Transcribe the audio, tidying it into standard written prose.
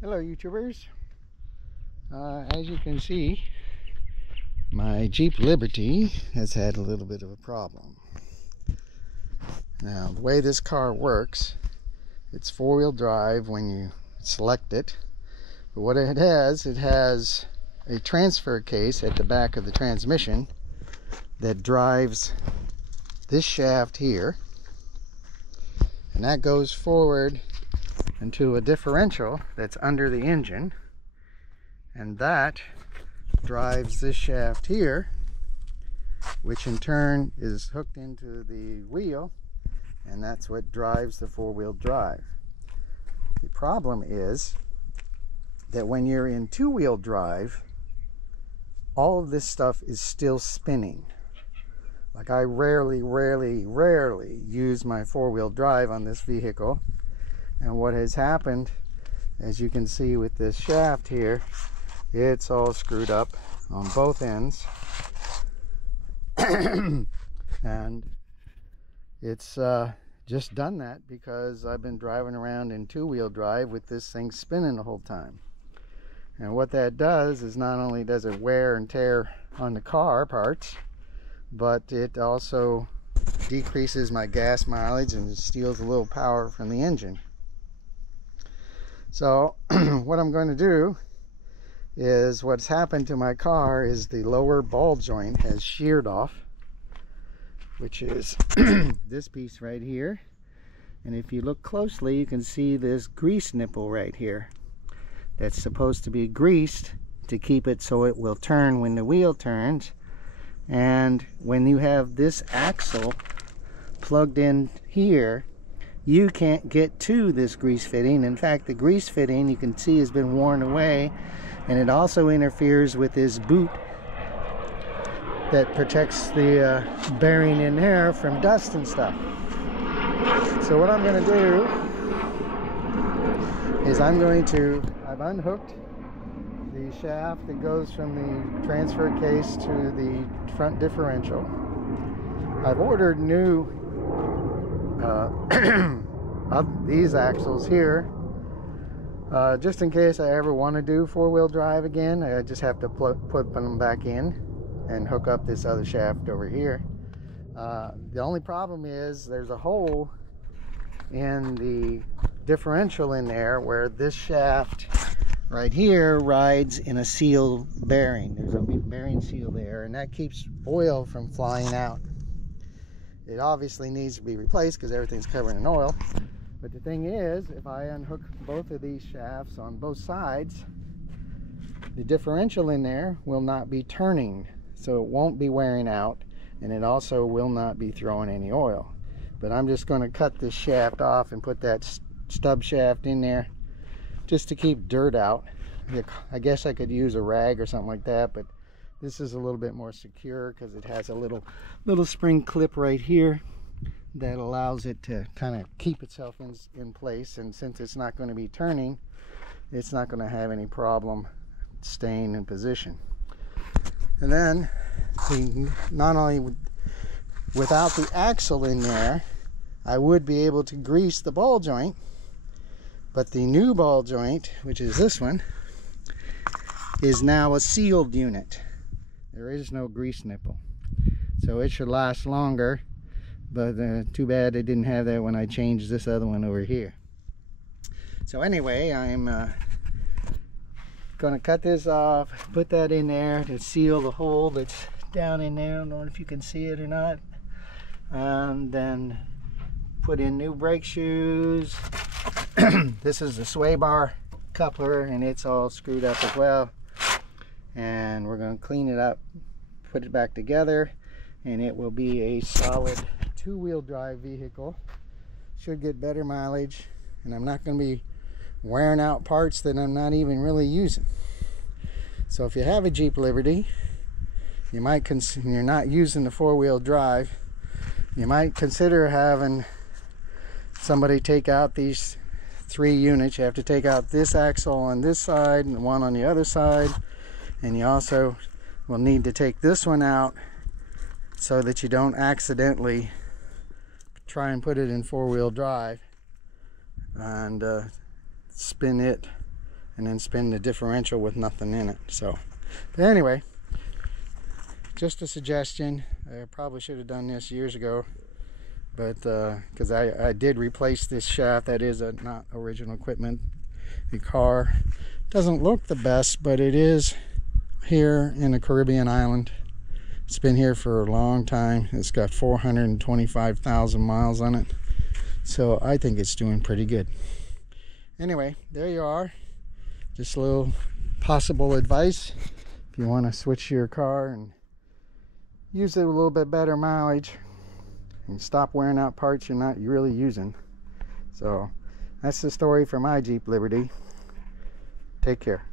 Hello YouTubers. As you can see, my Jeep Liberty has had a little bit of a problem. Now the way this car works, it's four-wheel drive when you select it, but what it has a transfer case at the back of the transmission that drives this shaft here, and that goes forward into a differential that's under the engine, and that drives this shaft here, which in turn is hooked into the wheel, and that's what drives the four-wheel drive. The problem is that when you're in two-wheel drive, all of this stuff is still spinning. Like, I rarely use my four-wheel drive on this vehicle. And what has happened, as you can see with this shaft here, it's all screwed up on both ends. And it's just done that because I've been driving around in two-wheel drive with this thing spinning the whole time. And what that does is not only does it wear and tear on the car parts, but it also decreases my gas mileage and steals a little power from the engine. So what I'm going to do is, what's happened to my car is the lower ball joint has sheared off, which is this piece right here. And if you look closely, you can see this grease nipple right here that's supposed to be greased to keep it so it will turn when the wheel turns. And when you have this axle plugged in here, you can't get to this grease fitting. In fact, the grease fitting, you can see, has been worn away, and it also interferes with this boot that protects the bearing in there from dust and stuff. So what I'm going to do is I've unhooked the shaft that goes from the transfer case to the front differential. I've ordered new these axles here, just in case I ever want to do four-wheel drive again. I just have to put them back in and hook up this other shaft over here. The only problem is there's a hole in the differential in there where this shaft right here rides in a seal bearing. There's a bearing seal there, and that keeps oil from flying out. It obviously needs to be replaced because everything's covered in oil. But the thing is, if I unhook both of these shafts on both sides, the differential in there will not be turning, so it won't be wearing out, and it also will not be throwing any oil. But I'm just going to cut this shaft off and put that stub shaft in there just to keep dirt out. I guess I could use a rag or something like that, but this is a little bit more secure because it has a little spring clip right here that allows it to kind of keep itself in place, and since it's not going to be turning, it's not going to have any problem staying in position. And then not only without the axle in there, I would be able to grease the ball joint, but the new ball joint, which is this one, is now a sealed unit. There is no grease nipple, so it should last longer. But too bad I didn't have that when I changed this other one over here. So anyway, I'm going to cut this off, put that in there to seal the hole that's down in there. I don't know if you can see it or not. And then put in new brake shoes. This is the sway bar coupler, and it's all screwed up as well. And we're going to clean it up, put it back together, and it will be a solid two-wheel drive vehicle. Should get better mileage, and I'm not going to be wearing out parts that I'm not even really using. So if you have a Jeep Liberty, you might consider, you're not using the four-wheel drive, you might consider having somebody take out these 3 units. You have to take out this axle on this side and one on the other side, and you also will need to take this one out so that you don't accidentally try and put it in four-wheel drive and spin it and then spin the differential with nothing in it. So, but anyway, just a suggestion. I probably should have done this years ago, but because I did replace this shaft. That is not original equipment. The car doesn't look the best, but it is here in a Caribbean island. It's been here for a long time. It's got 425,000 miles on it, so I think it's doing pretty good. Anyway, there you are. Just a little possible advice if you want to switch your car and use it a little bit better mileage and stop wearing out parts you're not really using. So that's the story for my Jeep Liberty. Take care.